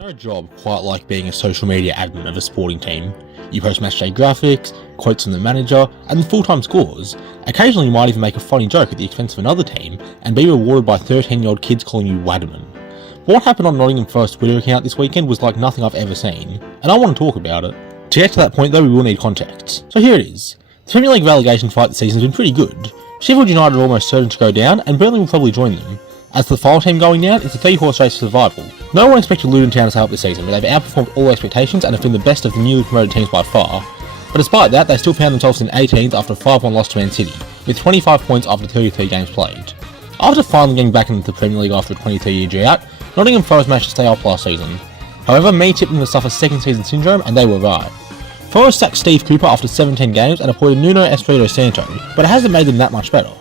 No job quite like being a social media admin of a sporting team. You post matchday graphics, quotes from the manager, and the full-time scores. Occasionally you might even make a funny joke at the expense of another team, and be rewarded by 13-year-old kids calling you Wadman. But what happened on Nottingham Forest's Twitter account this weekend was like nothing I've ever seen, and I want to talk about it. To get to that point though, we will need context. So here it is. The Premier League relegation fight this season has been pretty good. Sheffield United are almost certain to go down, and Burnley will probably join them. As for the final team going down, it's a 3-horse race for survival. No one expected Luton Town to stay up this season, but they've outperformed all expectations and have been the best of the newly promoted teams by far. But despite that, they still found themselves in 18th after a 5-1 loss to Man City, with 25 points after 33 games played. After finally getting back into the Premier League after a 23-year drought, Nottingham Forest managed to stay up last season. However, many tipped them to suffer second season syndrome, and they were right. Forest sacked Steve Cooper after 17 games and appointed Nuno Espirito Santo, but it hasn't made them that much better.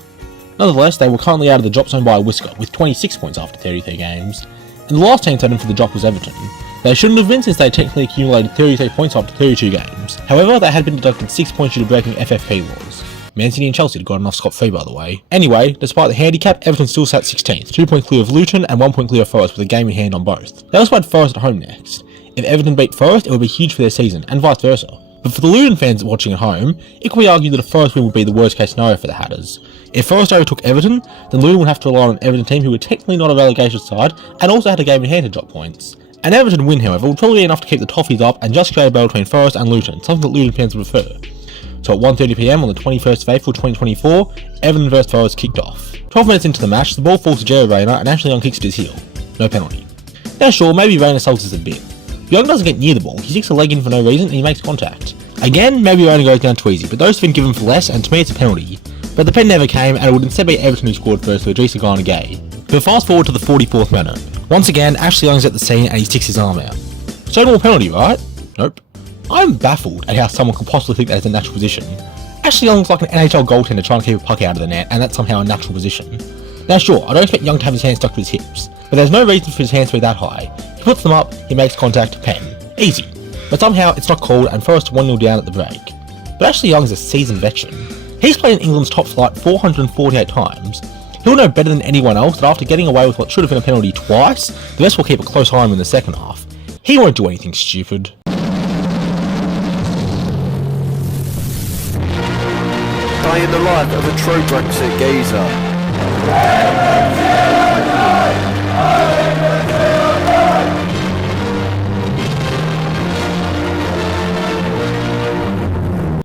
Nonetheless, they were currently out of the drop zone by a whisker, with 26 points after 33 games, and the last team to for the drop was Everton. They shouldn't have been since they technically accumulated 33 points after 32 games. However, they had been deducted 6 points due to breaking FFP laws. Man City and Chelsea had gotten off scot-free by the way. Anyway, despite the handicap, Everton still sat 16th, 2 points clear of Luton and 1 point clear of Forest with a game in hand on both. They also had Forest at home next. If Everton beat Forest, it would be huge for their season, and vice versa. But for the Luton fans watching at home, it could be argued that a Forest win would be the worst case scenario for the Hatters. If Forest overtook Everton, then Luton would have to rely on an Everton team who were technically not a relegation side and also had a game in hand to drop points. An Everton win, however, would probably be enough to keep the Toffees up and just create a battle between Forest and Luton, something that Luton fans would prefer. So at 1:30pm on the 21st of April 2024, Everton vs Forest kicked off. 12 minutes into the match, the ball falls to Jerry Rayner and Ashley Young kicks at his heel. No penalty. Now sure, maybe Rayner sells this a bit. Young doesn't get near the ball, he sticks a leg in for no reason and he makes contact. Again, maybe Rayner goes down too easy, but those have been given for less, and to me it's a penalty. But the pen never came, and it would instead be Everton who scored first for Idrissa Gana Gueye. But fast forward to the 44th minute. Once again, Ashley Young's at the scene and he sticks his arm out. So normal penalty, right? Nope. I'm baffled at how someone could possibly think that is a natural position. Ashley Young looks like an NHL goaltender trying to keep a puck out of the net, and that's somehow a natural position. Now sure, I don't expect Young to have his hands stuck to his hips, but there's no reason for his hands to be that high. He puts them up, he makes contact, pen. Easy. But somehow it's not called and Forest 1-0 down at the break. But Ashley Young is a seasoned veteran. He's played in England's top flight 448 times. He'll know better than anyone else that after getting away with what should have been a penalty twice, the rest will keep a close eye on him in the second half. He won't do anything stupid. Day in the life of a true Brexit geezer.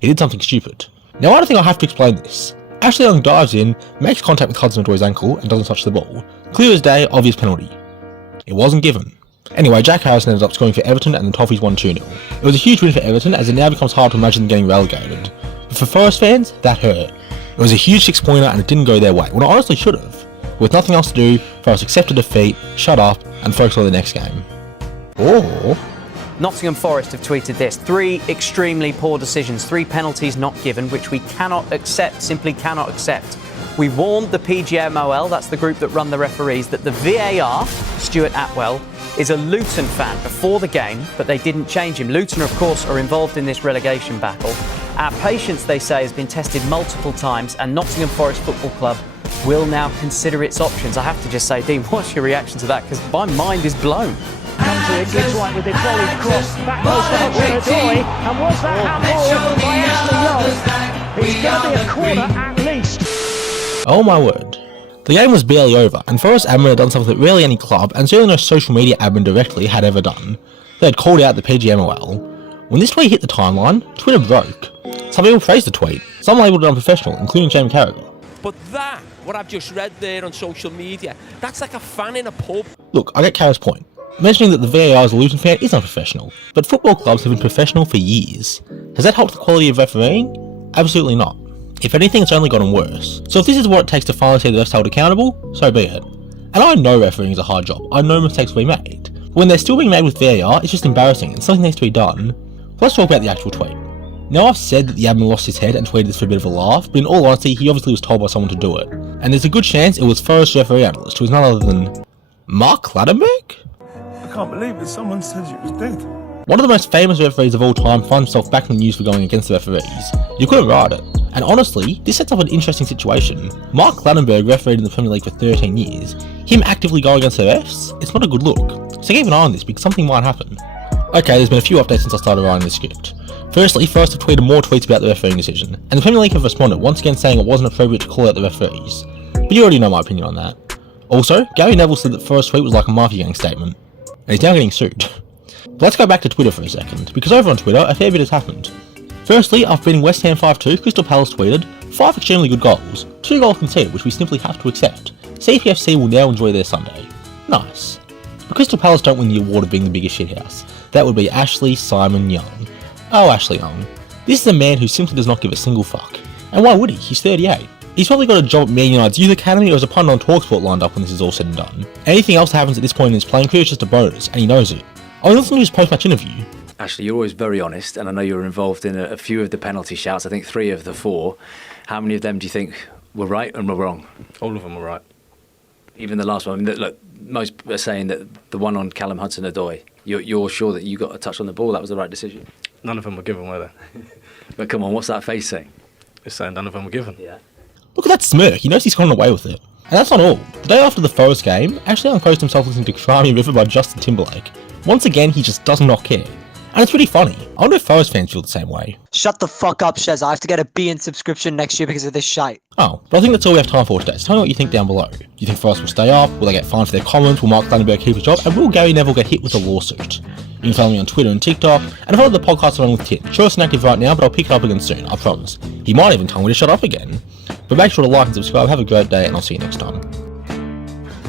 He did something stupid. Now I don't think I have to explain this. Ashley Young dives in, makes contact with Hudson-Odoi's ankle and doesn't touch the ball. Clear as day, obvious penalty. It wasn't given. Anyway, Jack Harrison ended up scoring for Everton and the Toffees won 2-0. It was a huge win for Everton as it now becomes hard to imagine them getting relegated. But for Forest fans, that hurt. It was a huge 6-pointer and it didn't go their way, when it honestly should have. With nothing else to do, Forest accepted defeat, shut up, and focused on the next game. Or Nottingham Forest have tweeted this: 3 extremely poor decisions, 3 penalties not given, which we cannot accept, simply cannot accept. We warned the PGMOL, that's the group that run the referees, that the VAR, Stuart Atwell, is a Luton fan before the game, but they didn't change him. Luton, of course, are involved in this relegation battle. Our patience, they say, has been tested multiple times, and Nottingham Forest Football Club will now consider its options. I have to just say, Dean, what's your reaction to that? Because my mind is blown. Comes in, gives one with his volley cross, back goes to Hudson-Odoi, and was that handball by Ashley Young? It's going to be a corner at least. oh my word. The game was barely over, and Forest admin had done something that rarely any club, and certainly no social media admin directly, had ever done. They had called out the PGMOL. When this tweet hit the timeline, Twitter broke. Some people praised the tweet, some labelled it unprofessional, including Jamie Carragher. But that, what I've just read there on social media, that's like a fan in a pub. Look, I get Carragher's point. Mentioning that the VAR as a Luton fan is unprofessional, but football clubs have been professional for years. Has that helped the quality of refereeing? Absolutely not. If anything, it's only gotten worse. So if this is what it takes to finally see the refs held accountable, so be it. And I know refereeing is a hard job, I know mistakes will be made. But when they're still being made with VAR, it's just embarrassing and something needs to be done. Let's talk about the actual tweet. Now I've said that the admin lost his head and tweeted this for a bit of a laugh, but in all honesty, he obviously was told by someone to do it. And there's a good chance it was Forest referee analyst, who was none other than Mark Clattenburg? I can't believe it, someone said you was dead. One of the most famous referees of all time finds himself back in the news for going against the referees. You couldn't write it. And honestly, this sets up an interesting situation. Mark Clattenburg refereed in the Premier League for 13 years. Him actively going against the refs? It's not a good look. so keep an eye on this because something might happen. Okay, there's been a few updates since I started writing the script. Firstly, Forest have tweeted more tweets about the refereeing decision, and the Premier League have responded, once again saying it wasn't appropriate to call out the referees. But you already know my opinion on that. Also, Gary Neville said that Forest's tweet was like a mafia gang statement, and he's now getting sued. But let's go back to Twitter for a second, because over on Twitter, a fair bit has happened. Firstly, after beating West Ham 5-2, Crystal Palace tweeted, 5 extremely good goals, 2 goals conceded which we simply have to accept. CPFC will now enjoy their Sunday. Nice. But Crystal Palace don't win the award of being the biggest shithouse. That would be Ashley Simon Young. Oh, Ashley Young. This is a man who simply does not give a single fuck. And why would he? He's 38. He's probably got a job at Man United's youth academy or as a pundit on TalkSport lined up when this is all said and done. Anything else that happens at this point in his playing career is just a bonus, and he knows it. I was listening to his post-match interview. Ashley, you're always very honest, and I know you were involved in a few of the penalty shouts, I think 3 of the 4. How many of them do you think were right and were wrong? All of them were right. Even the last one? I mean, look, most are saying that the one on Callum Hudson-Odoi, you're sure that you got a touch on the ball, that was the right decision? None of them were given, were they? But come on, what's that face saying? It's saying none of them were given. Yeah. Look at that smirk, he knows he's gotten away with it. And that's not all. The day after the Forest game, Ashley Young posted himself listening to Cry Me a River by Justin Timberlake. Once again, he just does not care. And it's really funny. I wonder if Forest fans feel the same way. Shut the fuck up, Shez. I have to get a BN subscription next year because of this shite. Oh, but I think that's all we have time for today, so tell me what you think down below. Do you think Forest will stay up? Will they get fined for their comments? Will Mark Clanenberg keep his job? And will Gary Neville get hit with a lawsuit? You can follow me on Twitter and TikTok, and follow the podcast along with Tim. Sure, it's inactive right now, but I'll pick it up again soon, I promise. He might even tell me to shut up again. But make sure to like and subscribe, have a great day, and I'll see you next time.